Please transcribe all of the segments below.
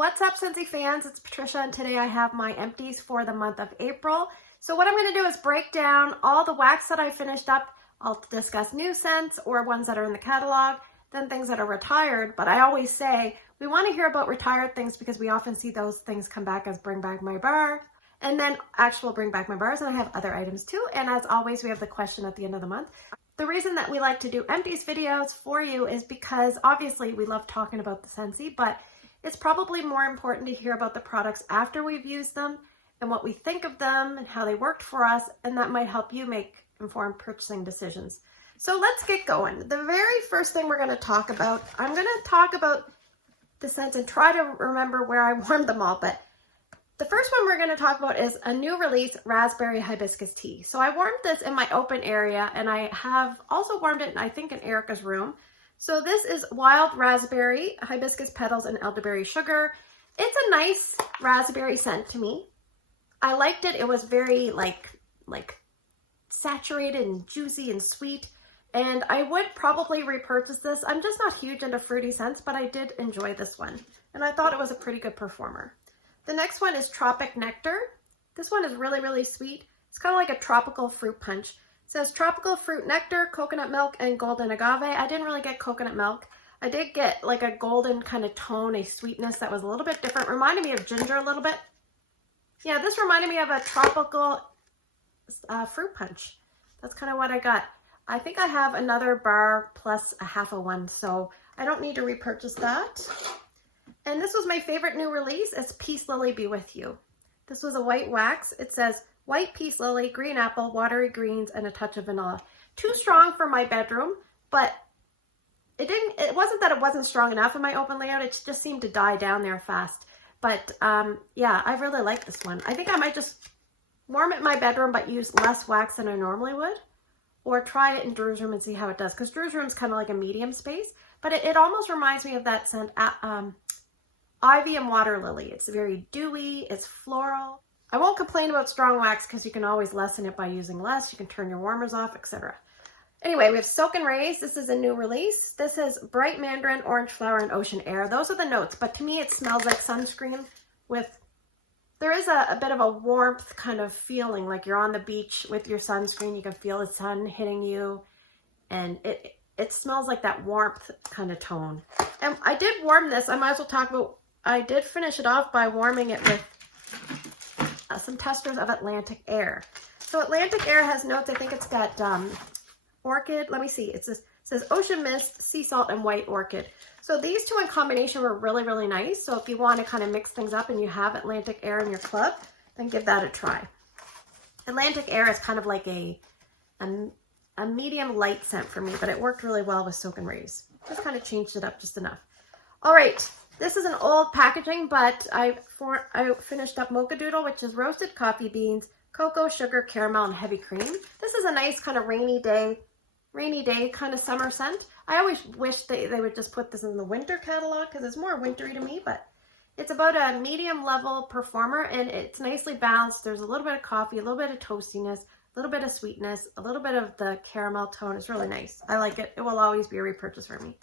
What's up, Scentsy fans? It's Patricia, and today I have my empties for the month of April. So what I'm going to do is break down all the wax that I finished up. I'll discuss new scents or ones that are in the catalog, then things that are retired. But I always say we want to hear about retired things because we often see those things come back as bring back my bar, and then actual bring back my bars, and I have other items too. And as always, we have the question at the end of the month. The reason that we like to do empties videos for you is because obviously we love talking about the Scentsy, but it's probably more important to hear about the products after we've used them and what we think of them and how they worked for us, and that might help you make informed purchasing decisions. So let's get going. The very first thing we're going to talk about, I'm going to talk about the scents and try to remember where I warmed them all, but the first one we're going to talk about is a new release raspberry hibiscus tea. So I warmed this in my open area, and I have also warmed it, I think, in Erica's room. So this is wild raspberry, hibiscus petals, and elderberry sugar. It's a nice raspberry scent to me. I liked it. It was very like saturated and juicy and sweet. And I would probably repurchase this. I'm just not huge into fruity scents, but I did enjoy this one. And I thought it was a pretty good performer. The next one is Tropic Nectar. This one is really, really sweet. It's kind of like a tropical fruit punch. It says tropical fruit nectar, coconut milk, and golden agave. I didn't really get coconut milk. I did get like a golden kind of tone, a sweetness that was a little bit different. Reminded me of ginger a little bit. Yeah, this reminded me of a tropical fruit punch. That's kind of what I got. I think I have another bar plus a half a one, so I don't need to repurchase that. And this was my favorite new release. It's Peace Lily Be With You. This was a white wax. It says white peace lily, green apple, watery greens, and a touch of vanilla. Too strong for my bedroom, but it wasn't that it wasn't strong enough in my open layout. It just seemed to die down there fast. But yeah, I really like this one. I think I might just warm it in my bedroom, but use less wax than I normally would. Or try it in Drew's room and see how it does. Because Drew's room is kind of like a medium space. But it almost reminds me of that scent, Ivy and Water Lily. It's very dewy, it's floral. I won't complain about strong wax because you can always lessen it by using less. You can turn your warmers off, etc. Anyway, we have Soak and Raise. This is a new release. This is bright mandarin, orange flower, and ocean air. Those are the notes, but to me it smells like sunscreen with, there is a bit of a warmth kind of feeling, like you're on the beach with your sunscreen. You can feel the sun hitting you, and it smells like that warmth kind of tone. And I did warm this. I might as well talk about, I did finish it off by warming it with some testers of Atlantic Air. So Atlantic Air has notes. I think it's got orchid. Let me see. It says ocean mist, sea salt, and white orchid. So these two in combination were really, really nice. So if you want to kind of mix things up and you have Atlantic Air in your club, then give that a try. Atlantic Air is kind of like a medium light scent for me, but it worked really well with Soak and Raise. Just kind of changed it up just enough. All right. This is an old packaging, but I finished up Mocha Doodle, which is roasted coffee beans, cocoa, sugar, caramel, and heavy cream. This is a nice kind of rainy day kind of summer scent. I always wish they would just put this in the winter catalog because it's more wintry to me, but it's about a medium level performer, and it's nicely balanced. There's a little bit of coffee, a little bit of toastiness, a little bit of sweetness, a little bit of the caramel tone. It's really nice. I like it. It will always be a repurchase for me.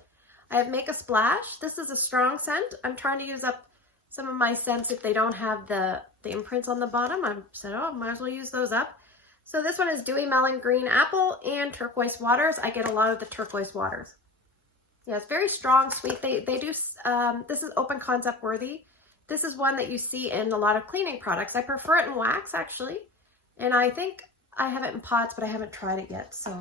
I have Make a Splash. This is a strong scent. I'm trying to use up some of my scents if they don't have the imprints on the bottom. I said, oh, might as well use those up. So this one is Dewy Melon Green Apple and Turquoise Waters. I get a lot of the Turquoise Waters. Yeah, it's very strong, sweet. They do, this is open concept worthy. This is one that you see in a lot of cleaning products. I prefer it in wax, actually. And I think I have it in pods, but I haven't tried it yet. So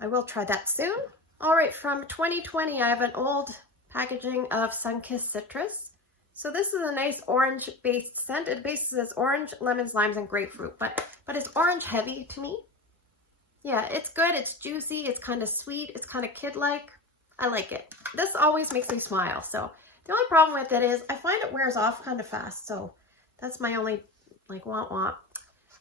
I will try that soon. All right, from 2020, I have an old packaging of Sunkissed Citrus. So this is a nice orange-based scent. It basically says orange, lemons, limes, and grapefruit, but it's orange heavy to me. Yeah, it's good. It's juicy. It's kind of sweet. It's kind of kid-like. I like it. This always makes me smile. So the only problem with it is I find it wears off kind of fast. So that's my only, like, wah-wah.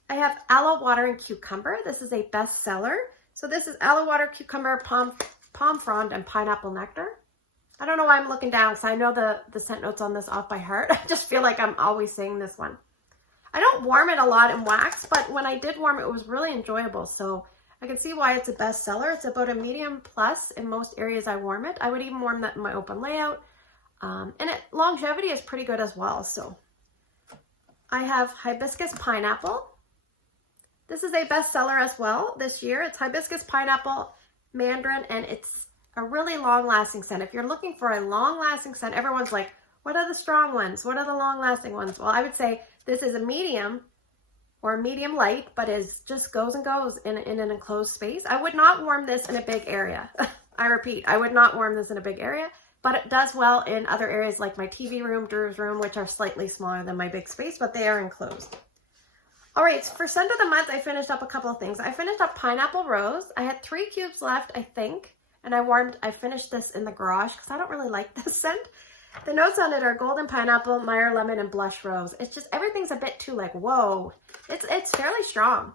I have Aloe Water and Cucumber. This is a bestseller. So this is aloe water, cucumber, palm frond, and pineapple nectar. I don't know why I'm looking down because I know the scent notes on this off by heart. I just feel like I'm always saying this one. I don't warm it a lot in wax, but when I did warm it, it was really enjoyable. So I can see why it's a bestseller. It's about a medium plus in most areas I warm it. I would even warm that in my open layout. And longevity is pretty good as well. So I have Hibiscus Pineapple. This is a bestseller as well this year. It's Hibiscus Pineapple Mandarin, and it's a really long-lasting scent. If you're looking for a long-lasting scent, everyone's like, what are the strong ones? What are the long-lasting ones? Well, I would say this is a medium or medium light, but just goes and goes in an enclosed space. I would not warm this in a big area. I repeat, I would not warm this in a big area, but it does well in other areas like my TV room, Drew's room, which are slightly smaller than my big space, but they are enclosed. All right, so for scent of the month, I finished up a couple of things. I finished up Pineapple Rose. I had 3 cubes left, I think, and I finished this in the garage because I don't really like this scent. The notes on it are Golden Pineapple, Meyer Lemon, and Blush Rose. It's just, everything's a bit too like, whoa. It's fairly strong.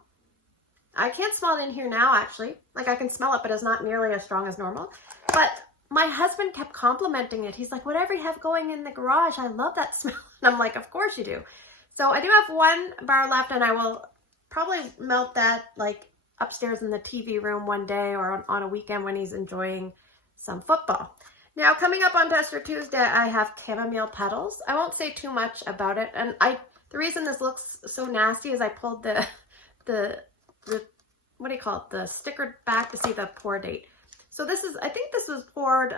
I can't smell it in here now, actually. Like, I can smell it, but it's not nearly as strong as normal. But my husband kept complimenting it. He's like, whatever you have going in the garage, I love that smell. And I'm like, of course you do. So I do have 1 bar left, and I will probably melt that like upstairs in the TV room one day or on a weekend when he's enjoying some football. Now, coming up on Tester Tuesday, I have chamomile petals. I won't say too much about it. And the reason this looks so nasty is I pulled the what do you call it? The sticker back to see the pour date. So this is, I think this was poured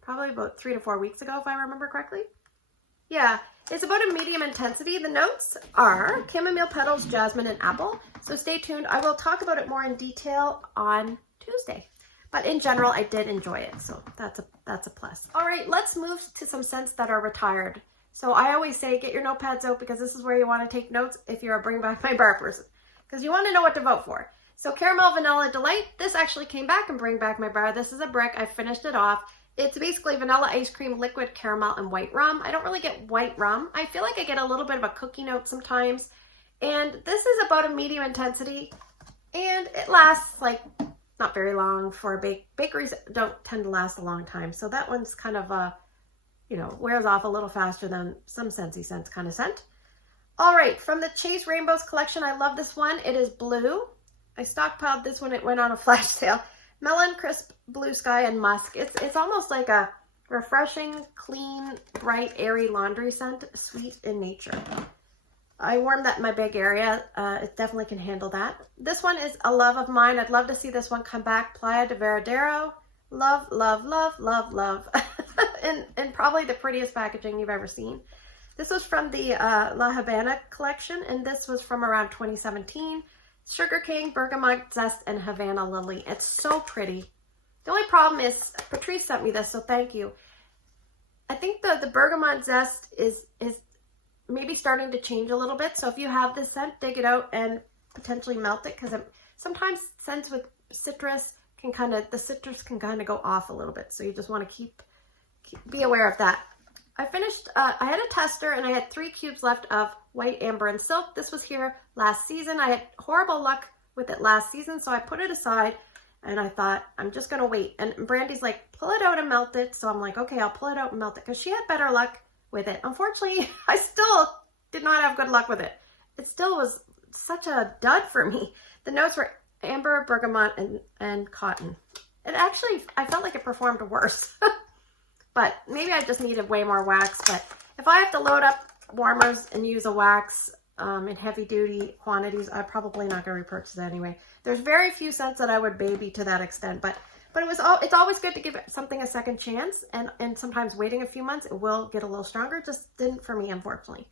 probably about 3 to 4 weeks ago, if I remember correctly. Yeah, it's about a medium intensity. The notes are chamomile petals, jasmine, and apple. So stay tuned. I will talk about it more in detail on Tuesday. But in general, I did enjoy it. So that's a plus. All right, let's move to some scents that are retired. So I always say, get your notepads out because this is where you want to take notes if you're a Bring Back My Bar person. Because you want to know what to vote for. So Caramel Vanilla Delight. This actually came back and Bring Back My Bar. This is a brick. I finished it off. It's basically vanilla ice cream, liquid caramel, and white rum. I don't really get white rum. I feel like I get a little bit of a cookie note sometimes. And this is about a medium intensity. And it lasts like not very long for bakeries don't tend to last a long time. So that one's kind of wears off a little faster than some Scentsy Scents kind of scent. All right, from the Chase Rainbows collection, I love this one. It is blue. I stockpiled this when it went on a flash sale. Melon, Crisp, Blue Sky, and Musk. It's almost like a refreshing, clean, bright, airy laundry scent, sweet in nature. I warmed that in my big area. It definitely can handle that. This one is a love of mine. I'd love to see this one come back. Playa de Varadero. Love, love, love, love, love. and probably the prettiest packaging you've ever seen. This was from the La Havana collection, and this was from around 2017. Sugarcane, Bergamot, Zest, and Havana Lily. It's so pretty. The only problem is, Patricia sent me this, so thank you. I think the Bergamot Zest is maybe starting to change a little bit. So if you have this scent, dig it out and potentially melt it, because sometimes scents with citrus the citrus can kind of go off a little bit. So you just want to be aware of that. I finished, I had a tester and I had 3 cubes left of White, Amber, and Silk. This was here last season. I had horrible luck with it last season, so I put it aside and I thought, I'm just going to wait. And Brandy's like, pull it out and melt it. So I'm like, okay, I'll pull it out and melt it, because she had better luck with it. Unfortunately, I still did not have good luck with it. It still was such a dud for me. The notes were amber, bergamot, and cotton. It actually, I felt like it performed worse. But maybe I just needed way more wax. But if I have to load up warmers and use a wax in heavy duty quantities, I'm probably not going to repurchase it anyway. There's very few scents that I would baby to that extent. But it's always good to give something a second chance. And sometimes waiting a few months, it will get a little stronger. Just didn't for me, unfortunately.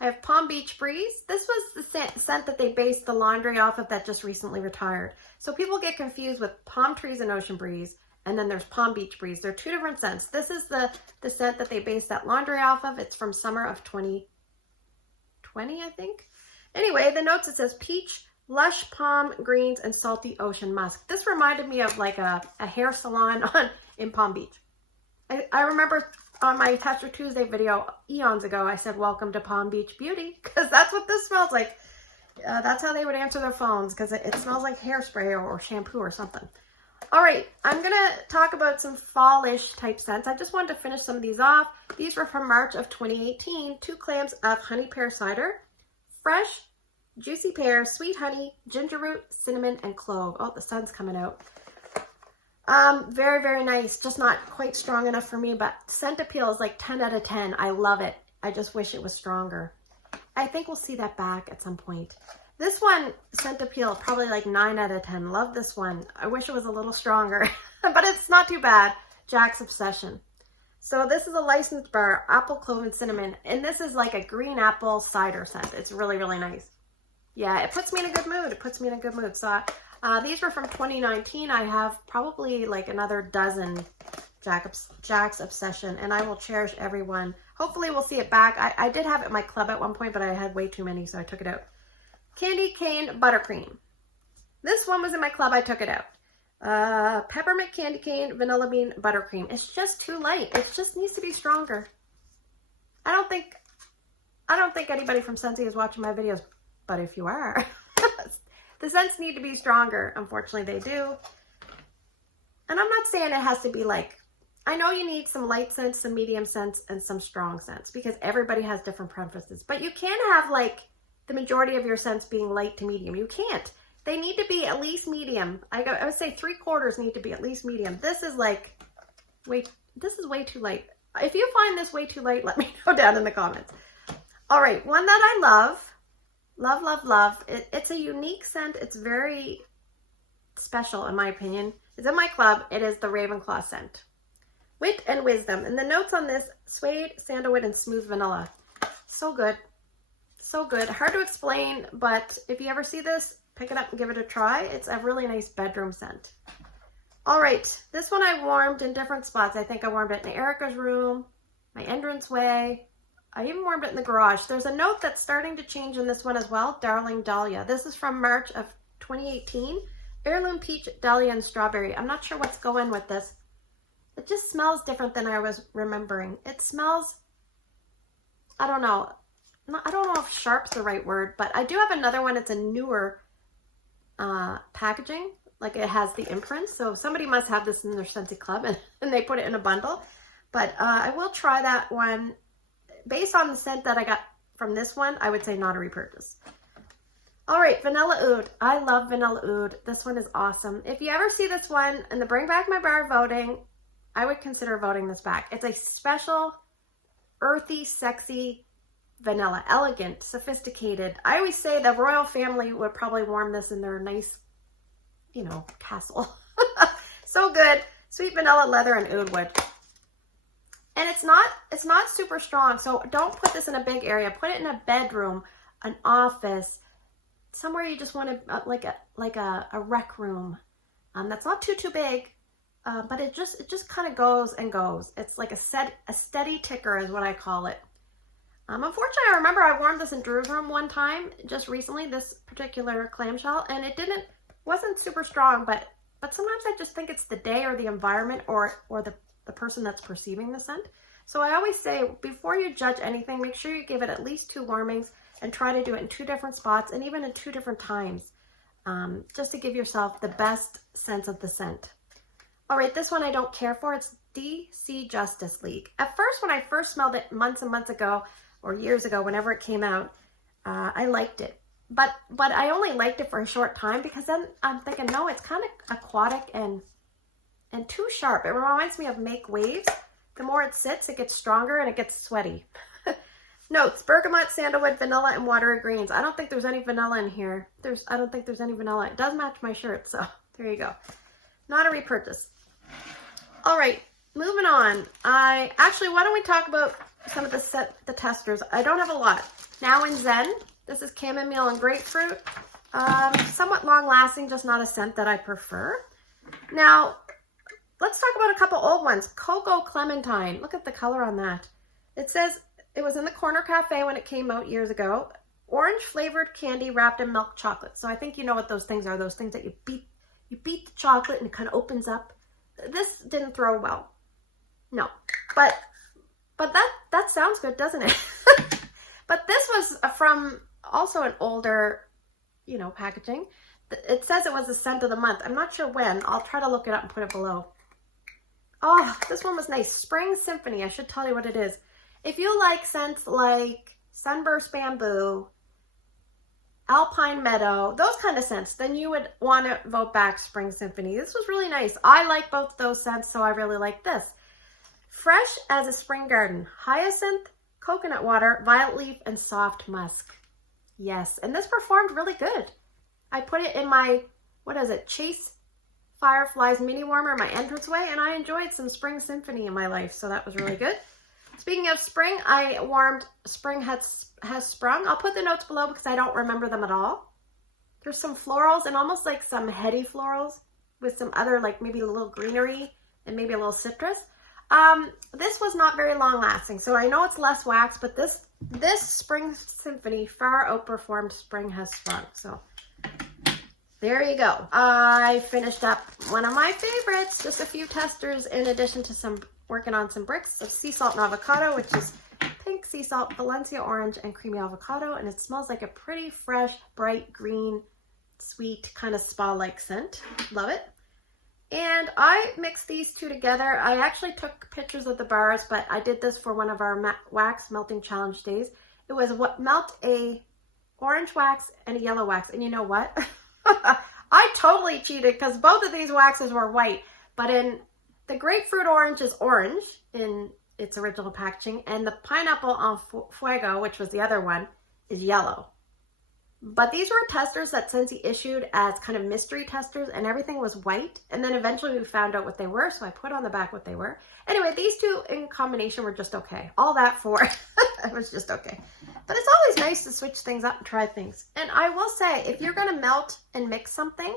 I have Palm Beach Breeze. This was the scent that they based the laundry off of that just recently retired. So people get confused with Palm Trees and Ocean Breeze. And then there's Palm Beach Breeze. They're 2 different scents. This is the scent that they based that laundry off of. It's from summer of 2020, I think. Anyway, the notes, it says peach, lush palm greens, and salty ocean musk. This reminded me of like a hair salon in Palm Beach. I remember on my Tester Tuesday video eons ago, I said, welcome to Palm Beach Beauty, because that's what this smells like. That's how they would answer their phones, because it smells like hairspray or shampoo or something. All right, I'm going to talk about some fall-ish type scents. I just wanted to finish some of these off. These were from March of 2018. 2 clams of honey pear cider, fresh, juicy pear, sweet honey, ginger root, cinnamon, and clove. Oh, the sun's coming out. Very, very nice. Just not quite strong enough for me, but scent appeal is like 10 out of 10. I love it. I just wish it was stronger. I think we'll see that back at some point. This one, scent appeal, probably like 9 out of 10. Love this one. I wish it was a little stronger, but it's not too bad. Jack's Obsession. So this is a licensed bar, apple, clove, and cinnamon. And this is like a green apple cider scent. It's really, really nice. Yeah, it puts me in a good mood. It puts me in a good mood. So these were from 2019. I have probably like another dozen Jack's Obsession, and I will cherish every one. Hopefully we'll see it back. I did have it in my club at one point, but I had way too many, so I took it out. Candy Cane Buttercream. This one was in my club. I took it out. Peppermint Candy Cane Vanilla Bean Buttercream. It's just too light. It just needs to be stronger. I don't think anybody from Scentsy is watching my videos, but if you are, the scents need to be stronger. Unfortunately, they do. And I'm not saying it has to be like, I know you need some light scents, some medium scents, and some strong scents because everybody has different preferences. But you can't have like the majority of your scents being light to medium. You can't. They need to be at least medium. I would say 3/4 need to be at least medium. This is like, this is way too light. If you find this way too light, let me know down in the comments. All right, one that I love, love. It's a unique scent. It's very special in my opinion. It's in my club. It is the Ravenclaw scent. Wit and Wisdom. And the notes on this, suede, sandalwood, and smooth vanilla. So good. So good. Hard to explain, but if you ever see this, pick it up and give it a try. It's a really nice bedroom scent. All right, this one I warmed in different spots. I think I warmed it in Erica's room, my entranceway. I even warmed it in the garage. There's a note that's starting to change in this one as well, Darling Dahlia. This is from March of 2018. Heirloom Peach, Dahlia, and Strawberry. I'm not sure what's going with this. It just smells different than I was remembering. It smells, I don't know. I don't know if sharp's the right word, but I do have another one. It's a newer packaging. Like it has the imprints. So somebody must have this in their Scentsy club and they put it in a bundle. But I will try that one. Based on the scent that I got from this one, I would say not a repurchase. All right, Vanilla Oud. I love Vanilla Oud. This one is awesome. If you ever see this one in the Bring Back My Bar voting, I would consider voting this back. It's a special, earthy, sexy vanilla. Elegant, sophisticated. I always say the royal family would probably warm this in their nice, you know, castle. So good. Sweet vanilla, leather, and oud wood. And it's not super strong, so don't put this in a big area. Put it in a bedroom, an office, somewhere you just want to, like a rec room. That's not too big, but it just kind of goes and goes. It's like a steady ticker is what I call it. Unfortunately, I remember I warmed this in Drew's room one time, just recently, this particular clamshell, and it wasn't super strong, but sometimes I just think it's the day or the environment or the person that's perceiving the scent. So I always say, before you judge anything, make sure you give it at least 2 warmings and try to do it in 2 different spots and even in 2 different times, just to give yourself the best sense of the scent. All right, this one I don't care for. It's DC Justice League. At first, when I first smelled it months and months ago, or years ago, whenever it came out, I liked it. But I only liked it for a short time because then I'm thinking, no, it's kind of aquatic and too sharp. It reminds me of Make Waves. The more it sits, it gets stronger and it gets sweaty. Notes: bergamot, sandalwood, vanilla, and watery greens. I don't think there's any vanilla in here. I don't think there's any vanilla. It does match my shirt, so there you go. Not a repurchase. All right, moving on. Actually, why don't we talk about some of the testers? I don't have a lot. Now in Zen, this is chamomile and grapefruit. Somewhat long lasting, just not a scent that I prefer. Now, let's talk about a couple old ones. Cocoa Clementine. Look at the color on that. It says it was in the Corner Cafe when it came out years ago. Orange flavored candy wrapped in milk chocolate. So I think you know what those things are. Those things that you beat the chocolate and it kind of opens up. This didn't throw well. No. But that sounds good, doesn't it? But this was from also an older, you know, packaging. It says it was the scent of the month. I'm not sure when. I'll try to look it up and put it below. Oh, this one was nice. Spring Symphony. I should tell you what it is. If you like scents like Sunburst Bamboo, Alpine Meadow, those kind of scents, then you would want to vote back Spring Symphony. This was really nice. I like both those scents, so I really like this. Fresh as a Spring Garden, Hyacinth, Coconut Water, Violet Leaf, and Soft Musk. Yes, and this performed really good. I put it in my, what is it, Chase Fireflies mini warmer, my entranceway, and I enjoyed some Spring Symphony in my life, so that was really good. Speaking of spring, I warmed Spring Has Sprung. I'll put the notes below because I don't remember them at all. There's some florals and almost like some heady florals with some other, like maybe a little greenery and maybe a little citrus. This was not very long lasting, so I know it's less wax, but this Spring Symphony far outperformed Spring Has Sprung. So there you go. I finished up one of my favorites, just a few testers in addition to some working on some bricks of sea salt and avocado, which is pink sea salt, Valencia orange, and creamy avocado, and it smells like a pretty fresh, bright green, sweet, kind of spa-like scent. Love it. And I mixed these two together. I actually took pictures of the bars, but I did this for one of our wax melting challenge days. It was melt a orange wax and a yellow wax, and you know what? I totally cheated because both of these waxes were white, but in the grapefruit orange is orange in its original packaging, and the pineapple en fuego, which was the other one, is yellow. But these were testers that Scentsy issued as kind of mystery testers, and everything was white, and then eventually we found out what they were, so I put on the back what they were. Anyway, these two in combination were just okay. All that for it was just okay. But it's always nice to switch things up and try things. And I will say, if you're going to melt and mix something,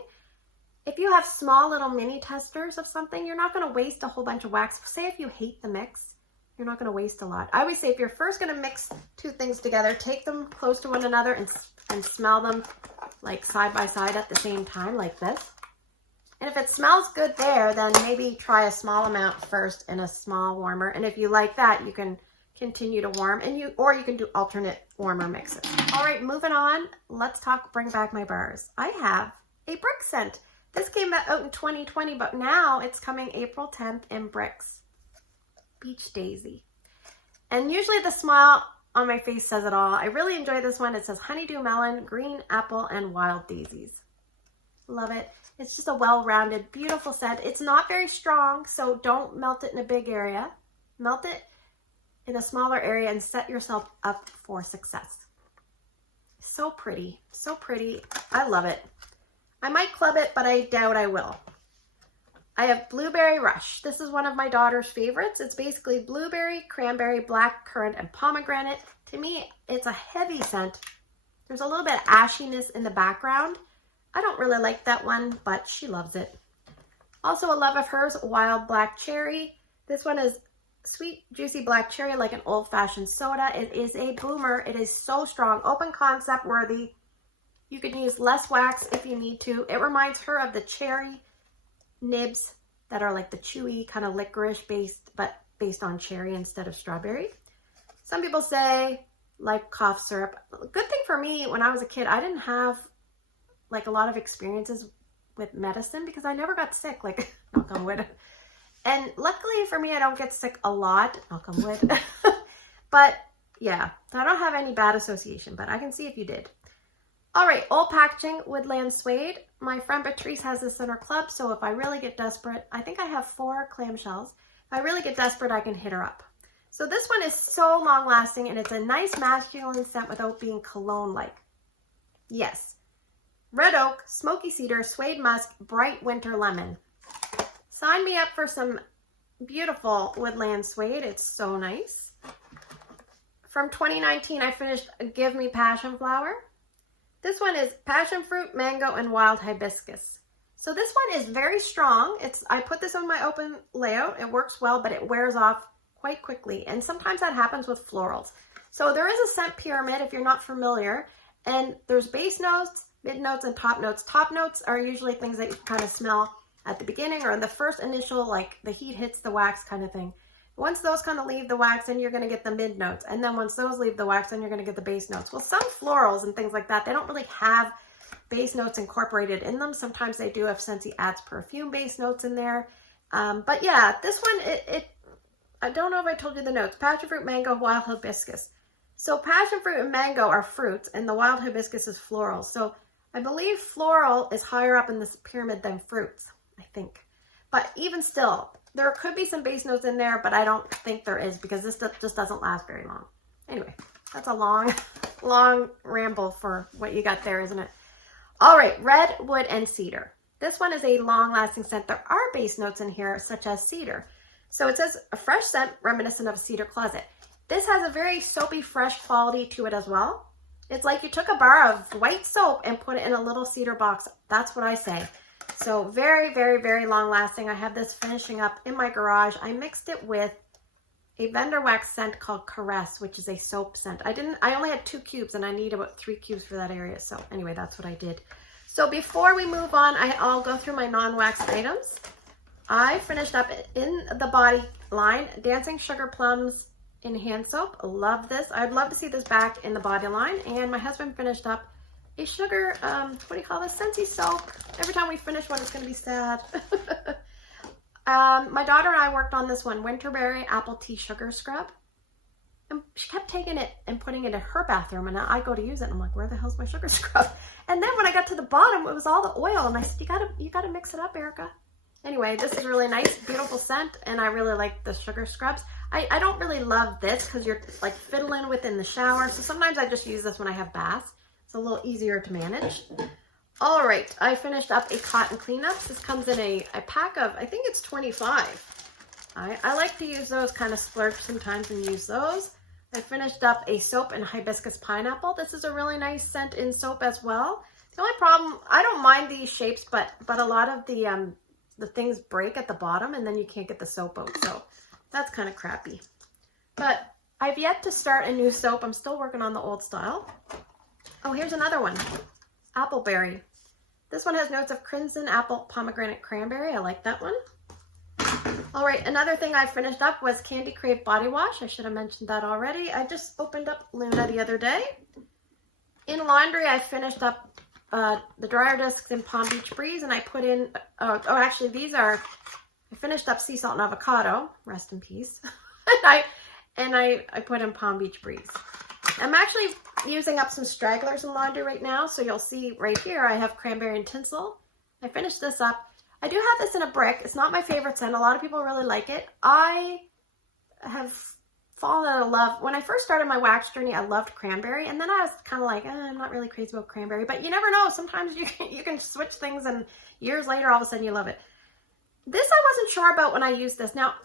if you have small little mini testers of something, you're not going to waste a whole bunch of wax. Say if you hate the mix, you're not going to waste a lot. I always say if you're first going to mix two things together, take them close to one another and smell them like side by side at the same time like this. And if it smells good there, then maybe try a small amount first in a small warmer. And if you like that, you can continue to warm, or you can do alternate warmer mixes. All right, moving on. Let's bring back my bars. I have a brick scent. This came out in 2020, but now it's coming April 10th in bricks. Beach Daisy. And usually the smile on my face says it all. I really enjoy this one. It says honeydew melon, green apple, and wild daisies. Love it. It's just a well-rounded, beautiful scent. It's not very strong, so don't melt it in a big area. Melt it in a smaller area and set yourself up for success. So pretty. So pretty. I love it. I might club it, but I doubt I will. I have Blueberry Rush. This is one of my daughter's favorites. It's basically blueberry, cranberry, black currant, and pomegranate. To me, it's a heavy scent. There's a little bit of ashiness in the background. I don't really like that one, but she loves it. Also a love of hers, Wild Black Cherry. This one is sweet, juicy black cherry like an old-fashioned soda. It is a boomer. It is so strong. Open concept worthy. You can use less wax if you need to. It reminds her of the cherry nibs that are like the chewy kind of licorice based, but based on cherry instead of strawberry. Some people say like cough syrup. Good thing for me, when I was a kid, I didn't have like a lot of experiences with medicine because I never got sick, like knock on wood. And luckily for me, I don't get sick a lot, knock on wood. But yeah, I don't have any bad association, but I can see if you did. All right, old packaging, Woodland Suede. My friend Patricia has this in her club, so if I really get desperate, I think I have 4 clamshells. If I really get desperate, I can hit her up. So this one is so long lasting, and it's a nice masculine scent without being cologne-like. Yes. Red oak, smoky cedar, suede musk, bright winter lemon. Sign me up for some beautiful Woodland Suede. It's so nice. From 2019, I finished Give Me Passion Flower. This one is passion fruit, mango, and wild hibiscus. So this one is very strong. I put this on my open layout. It works well, but it wears off quite quickly. And sometimes that happens with florals. So there is a scent pyramid if you're not familiar. And there's base notes, mid notes, and top notes. Top notes are usually things that you kind of smell at the beginning or in the first initial, like the heat hits the wax kind of thing. Once those kind of leave the wax, then you're going to get the mid notes. And then once those leave the wax, then you're going to get the base notes. Well, some florals and things like that, they don't really have base notes incorporated in them. Sometimes they do if Scentsy adds perfume base notes in there. But yeah, this one, I don't know if I told you the notes. Passion fruit, mango, wild hibiscus. So passion fruit and mango are fruits, and the wild hibiscus is floral. So I believe floral is higher up in this pyramid than fruits, I think. But even still, there could be some base notes in there, but I don't think there is because this just doesn't last very long. Anyway, that's a long ramble for what you got there, isn't it? All right, redwood and cedar. This one is a long-lasting scent. There are base notes in here, such as cedar. So it says a fresh scent reminiscent of a cedar closet. This has a very soapy, fresh quality to it as well. It's like you took a bar of white soap and put it in a little cedar box. That's what I say. So very, very, very long-lasting. I have this finishing up in my garage. I mixed it with a vendor wax scent called Caress, which is a soap scent. I only had 2 cubes and I need about 3 cubes for that area. So anyway, that's what I did. So before we move on, I'll go through my non-wax items. I finished up in the body line, Dancing Sugar Plums in hand soap. Love this. I'd love to see this back in the body line. And my husband finished up a sugar, what do you call this? Scentsy soap. Every time we finish one, it's going to be sad. My daughter and I worked on this one, Winterberry Apple Tea Sugar Scrub. And she kept taking it and putting it in her bathroom, and I go to use it, and I'm like, where the hell's my sugar scrub? And then when I got to the bottom, it was all the oil, and I said, you gotta mix it up, Erica. Anyway, this is really nice, beautiful scent, and I really like the sugar scrubs. I don't really love this because you're like fiddling with in the shower, so sometimes I just use this when I have baths. It's a little easier to manage. All right, I finished up a cotton cleanups. This comes in a pack of, I think it's 25. I like to use those, kind of splurge sometimes and use those. I finished up a soap and hibiscus pineapple. This is a really nice scent in soap as well. The only problem, I don't mind these shapes, but a lot of the things break at the bottom and then you can't get the soap out. So that's kind of crappy. But I've yet to start a new soap. I'm still working on the old style. Oh, here's another one. Appleberry. This one has notes of crimson apple, pomegranate, cranberry. I like that one. All right, another thing I finished up was Candy Crave Body Wash. I should have mentioned that already. I just opened up Luna the other day. In laundry, I finished up the dryer discs in Palm Beach Breeze, and I put in, actually these are, I finished up Sea Salt and Avocado, rest in peace, and I put in Palm Beach Breeze. I'm actually using up some stragglers in laundry right now, so you'll see right here I have Cranberry and Tinsel. I finished this up. I do have this in a brick. It's not my favorite scent. A lot of people really like it. I have fallen out of love. When I first started my wax journey, I loved cranberry, and then I was kind of like, I'm not really crazy about cranberry, but you never know. Sometimes you can switch things, and years later, all of a sudden, you love it. This I wasn't sure about when I used this. Now,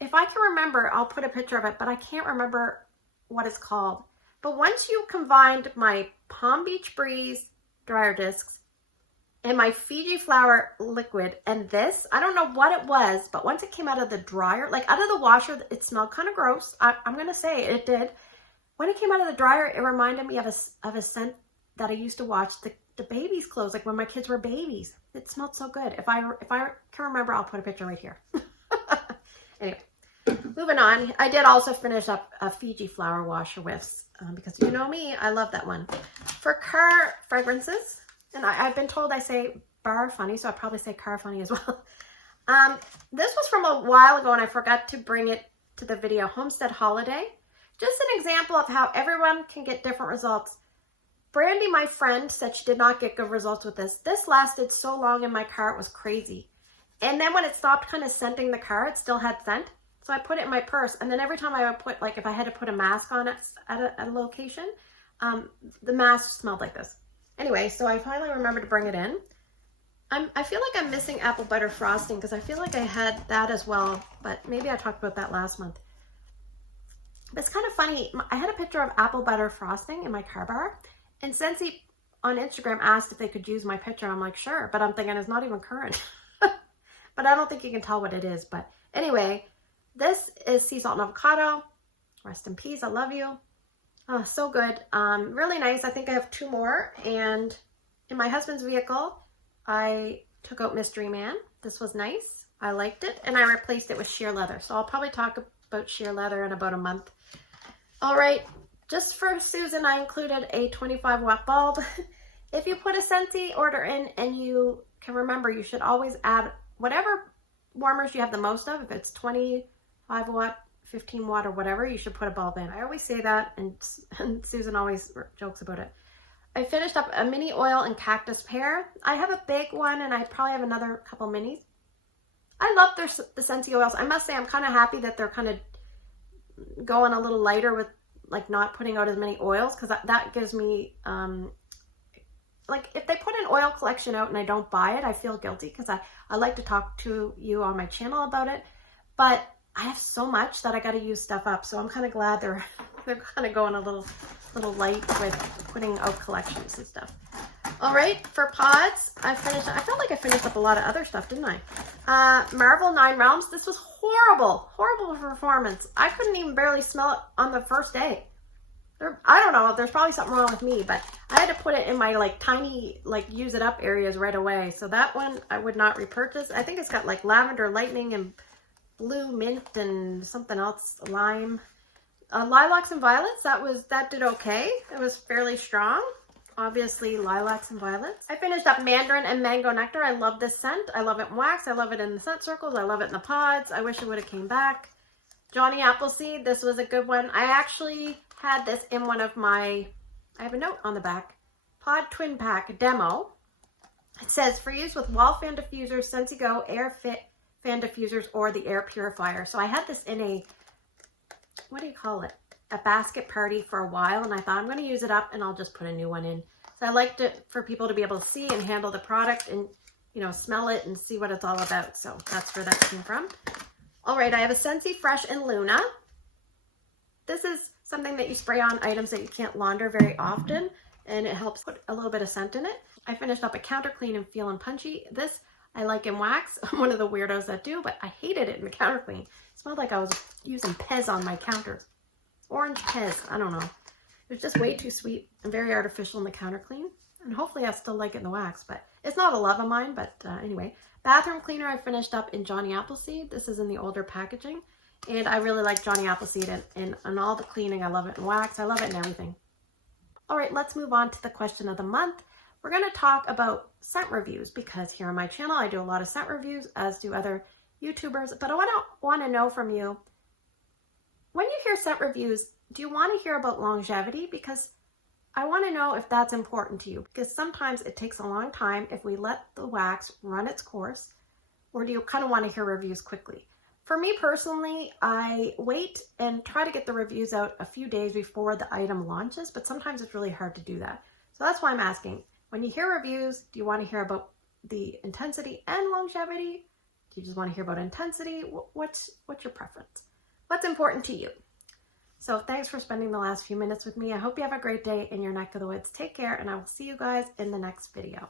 if I can remember, I'll put a picture of it, but I can't remember what it's called. But once you combined my Palm Beach Breeze dryer discs and my Fiji flower liquid and this, I don't know what it was, but once it came out of the dryer, like out of the washer, it smelled kind of gross. I'm going to say it did. When it came out of the dryer, it reminded me of a scent that I used to watch the babies' clothes, like when my kids were babies. It smelled so good. If I can remember, I'll put a picture right here. Anyway, moving on. I did also finish up a Fiji flower washer whiffs because you know me, I love that one. For car fragrances, and I've been told I say bar funny, so I probably say car funny as well. This was from a while ago and I forgot to bring it to the video. Homestead Holiday. Just an example of how everyone can get different results. Brandy, my friend, said she did not get good results with this. This lasted so long in my car, it was crazy. And then when it stopped kind of scenting the car, it still had scent. So I put it in my purse. And then every time I would put, like if I had to put a mask on it at a location, the mask smelled like this. Anyway, so I finally remembered to bring it in. I feel like I'm missing apple butter frosting because I feel like I had that as well, but maybe I talked about that last month. But it's kind of funny. I had a picture of apple butter frosting in my car bar, and Scentsy on Instagram asked if they could use my picture. I'm like, sure, but I'm thinking it's not even current. But I don't think you can tell what it is. But anyway, this is Sea Salt and Avocado. Rest in peace. I love you. Oh, so good. Really nice. I think I have 2 more. And in my husband's vehicle, I took out Mystery Man. This was nice. I liked it. And I replaced it with sheer leather. So I'll probably talk about sheer leather in about a month. All right. Just for Susan, I included a 25 watt bulb. If you put a Scentsy order in and you can remember, you should always add whatever warmers you have the most of. If it's 25 watt, 15 watt or whatever, you should put a bulb in. I always say that, and Susan always jokes about it. I finished up a mini oil and cactus pear. I have a big one, and I probably have another couple minis. I love the Scentsy oils. I must say I'm kind of happy that they're kind of going a little lighter with like not putting out as many oils, because that gives me like if they put an oil collection out and I don't buy it, I feel guilty, because I like to talk to you on my channel about it, but I have so much that I got to use stuff up. So I'm kind of glad they're kind of going a little light with putting out collections and stuff. All right, for pods, I felt like I finished up a lot of other stuff, didn't I? Marvel 9 Realms. This was horrible performance. I couldn't even barely smell it on the first day. I don't know, there's probably something wrong with me, but I had to put it in my like tiny, like use it up areas right away. So that one I would not repurchase. I think it's got like lavender lightning and blue mint and something else, lime. Lilacs and violets, that did okay. It was fairly strong. Obviously lilacs and violets. I finished up mandarin and mango nectar. I love this scent. I love it in wax. I love it in the scent circles. I love it in the pods. I wish it would have came back. Johnny Appleseed, this was a good one. I actually had this in one of my, I have a note on the back, Pod Twin Pack demo. It says, for use with wall fan diffusers, Scentsy Go air fit fan diffusers, or the air purifier. So I had this in a, what do you call it? A basket party for a while, and I thought I'm going to use it up and I'll just put a new one in. So I liked it for people to be able to see and handle the product and, you know, smell it and see what it's all about. So that's where that came from. All right, I have a Scentsy Fresh and Luna. This is something that you spray on items that you can't launder very often, and it helps put a little bit of scent in it. I finished up a Counter Clean and Feel and Punchy. This I like in wax. I'm one of the weirdos that do, but I hated it in the Counter Clean. It smelled like I was using Pez on my counter. Orange Pez, I don't know. It was just way too sweet and very artificial in the Counter Clean. And hopefully I still like it in the wax, but it's not a love of mine, but anyway. Bathroom cleaner I finished up in Johnny Appleseed. This is in the older packaging. And I really like Johnny Appleseed and all the cleaning. I love it in wax. I love it in everything. All right, let's move on to the question of the month. We're going to talk about scent reviews, because here on my channel I do a lot of scent reviews, as do other YouTubers. But I want to know from you, when you hear scent reviews, do you want to hear about longevity? Because I want to know if that's important to you, because sometimes it takes a long time if we let the wax run its course, or do you kind of want to hear reviews quickly? For me personally, I wait and try to get the reviews out a few days before the item launches, but sometimes it's really hard to do that. So that's why I'm asking, when you hear reviews, do you want to hear about the intensity and longevity? Do you just want to hear about intensity? What's your preference? What's important to you? So thanks for spending the last few minutes with me. I hope you have a great day in your neck of the woods. Take care, and I will see you guys in the next video.